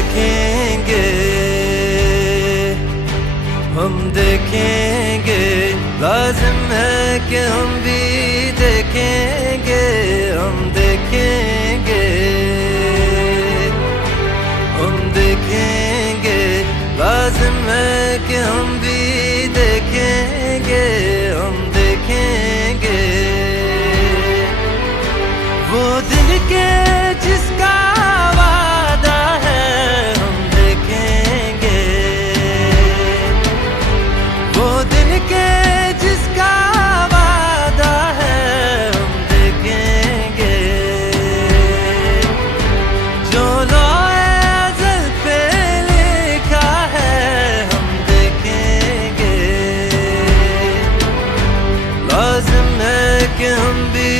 देखेंगे, हम देखेंगे, लाजिम है कि हम भी देखेंगे, हम देखेंगे, हम देखेंगे, लाजिम है कि हम भी देखेंगे, हम देखेंगे वो दिन के जिसका वादा है, हम देखेंगे वो दिन के जिसका वादा है, हम देखेंगे जो लौहे अज़ल पे लिखा है, हम देखेंगे, लाज़िम है कि हम भी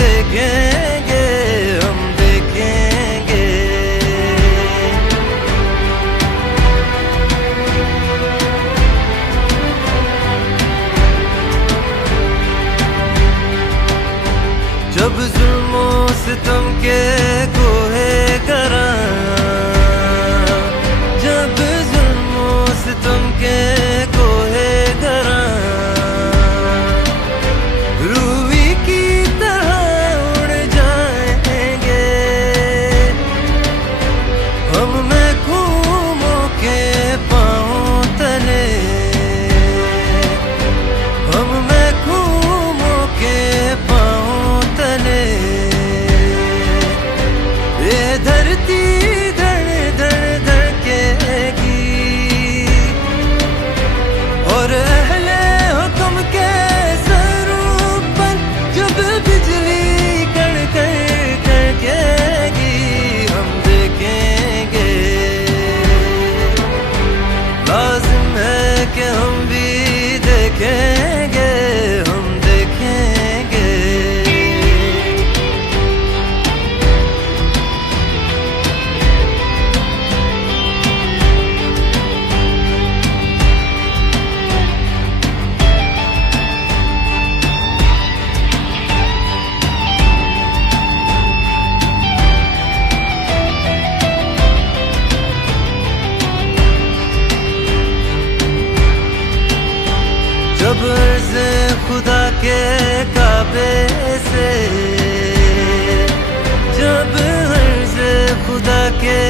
देखेंगे, हम देखेंगे। जब जुल्मों सितम के कोहे करा, जब जुल्मों सितम के कोहे करा, रूही की तरह उड़ जाएंगे हम महकूमों के पाँव तले, हम महकूमों के पाँव तले, ये धरती धड़ धड़ धड़केगी और अहले हुक्म के सरों पर जब बिजली कड़कड़ कड़केगी, हम देखेंगे, लाज़िम है कि हम भी देखेंगे, हम देखेंगे। जब अर्ज़े खुदा के काबे से, जब अर्ज़े खुदा के